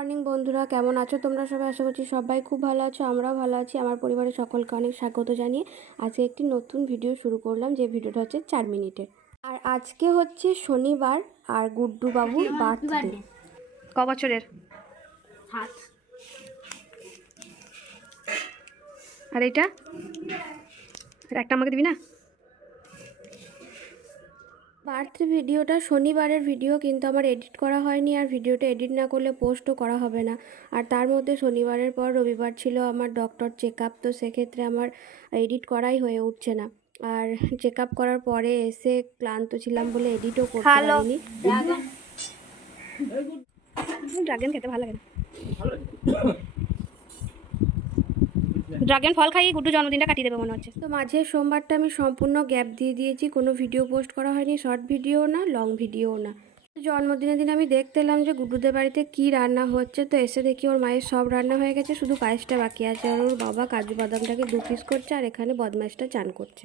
Morning বন্ধুরা কেমন আছো তোমরা সবাই? আশা করছি সবাই খুব ভালো আছো আমরাও ভালো আছি। আমার পরিবারের সকলকে অনেক স্বাগত জানিয়ে আজকে একটি নতুন ভিডিও শুরু করলাম যে ভিডিওটা হচ্ছে চার মিনিটের। আর আজকে হচ্ছে শনিবার আর গুড্ডু বাবুর বার্থডে। ক বছরের? সাত। আর এটা একটা আমাকে দিবি না? বার্থডে ভিডিওটা শনিবারের ভিডিও কিন্তু আমার এডিট করা হয়নি আর ভিডিওটা এডিট না করলে পোস্টও করা হবে না আর তার মধ্যে শনিবারের পর রবিবার ছিল আমার ডক্টর চেক আপ তো সেক্ষেত্রে আমার এডিট করাই হয়ে উঠছে না আর চেক আপ করার পরে এসে ক্লান্ত ছিলাম বলে এডিটও করতে পারিনি ড্রাগন খেতে ভালো লাগে ড্রাগন ফল খাইয়ে গুড্ডু জন্মদিনটা কাটিয়ে দেবে মনে হচ্ছে। তো মাঝে সোমবারটা আমি সম্পূর্ণ গ্যাপ দিয়ে দিয়েছি, কোনো ভিডিও পোস্ট করা হয়নি, শর্ট ভিডিও না, লং ভিডিও না। জন্মদিনের দিন আমি দেখতে এলাম যে গুড্ডুদের বাড়িতে কি রান্না হচ্ছে, তো এসে দেখি ওর মায়ের সব রান্না হয়ে গেছে, শুধু পায়েসটা বাকি আছে আর ওর বাবা কাজু বাদামটাকে দু পিস করছে আর এখানে বদমাইশটা চান করছে।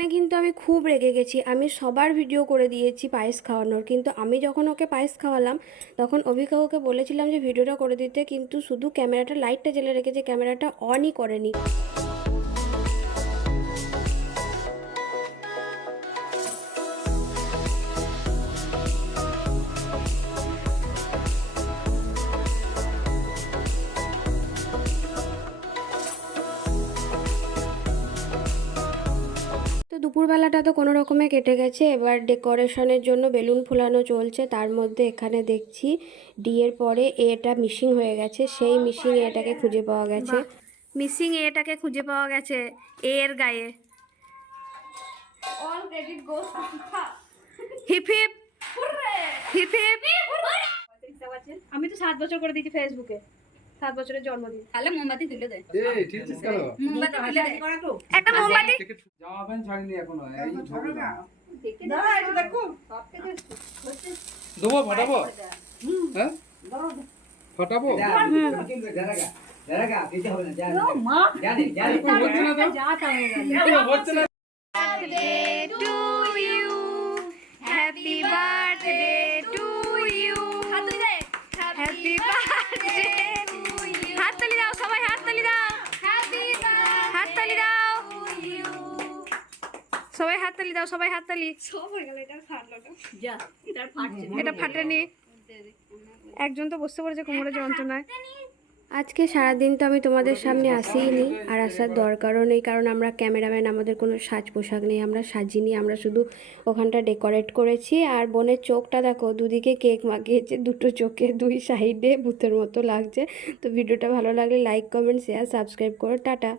এখানে কিন্তু আমি খুব রেগে গেছি। আমি সবার ভিডিও করে দিয়েছি পায়েস খাওয়ানোর। কিন্তু আমি যখন ওকে পায়েস খাওয়ালাম, তখন অভিকা ওকে বলেছিলাম যে, ভিডিওটা করে দিতে। কিন্তু শুধু ক্যামেরাটা লাইটটা জ্বেলে রেখেছে, ক্যামেরাটা অনই করেনি। দুপুরবেলাটা তো কোনো রকমে কেটে গেছে। এবার ডেকোরেশনের জন্য বেলুন ফুলানো চলছে। তার মধ্যে এখানে দেখছি ডি এর পরে এটা মিসিং হয়ে গেছে। সেই মিসিং এটাকে খুঁজে পাওয়া গেছে। মিসিং এটাকে খুঁজে পাওয়া গেছে এ এর গায়ে। All credit goes hip hip. Hip hip. আমি তো সাত বছর করে দিয়েছি ফেসবুকে সাত বছরের জন্মদিন তাহলে মোমবাতি তুলে দে এই ঠিক আছে কেন মোমবাতি তুলে দে একটা মোমবাতি জামা প্যান্ট ছাড়িনি এখনও এই ঢোকে না দেবো ফাটাবো হ্যাঁ ফাটাবো হচ্ছে না তো যা চাই হচ্ছে হাততালি দাও সবাই হাততালি। এটা ফাটেনি একজন তো বসতে পড়েছে কোমরে যন্ত্রণায়। আজকে সারাদিন তো আমি তোমাদের সামনে আসিনি আর আসার দরকারও নেই কারণ আমরা ক্যামেরাম্যান আমাদের কোনো সাজ পোশাক নেই আমরা সাজিনি আমরা শুধু ওখানটা ডেকোরেট করেছি। আর বোনের চোখটা দেখো দুদিকে কেক মাখিয়েছে দুটো চোখে দুই সাইডে ভূতের মতো লাগছে। তো ভিডিওটা ভালো লাগলে লাইক কমেন্ট শেয়ার সাবস্ক্রাইব করো। টাটা।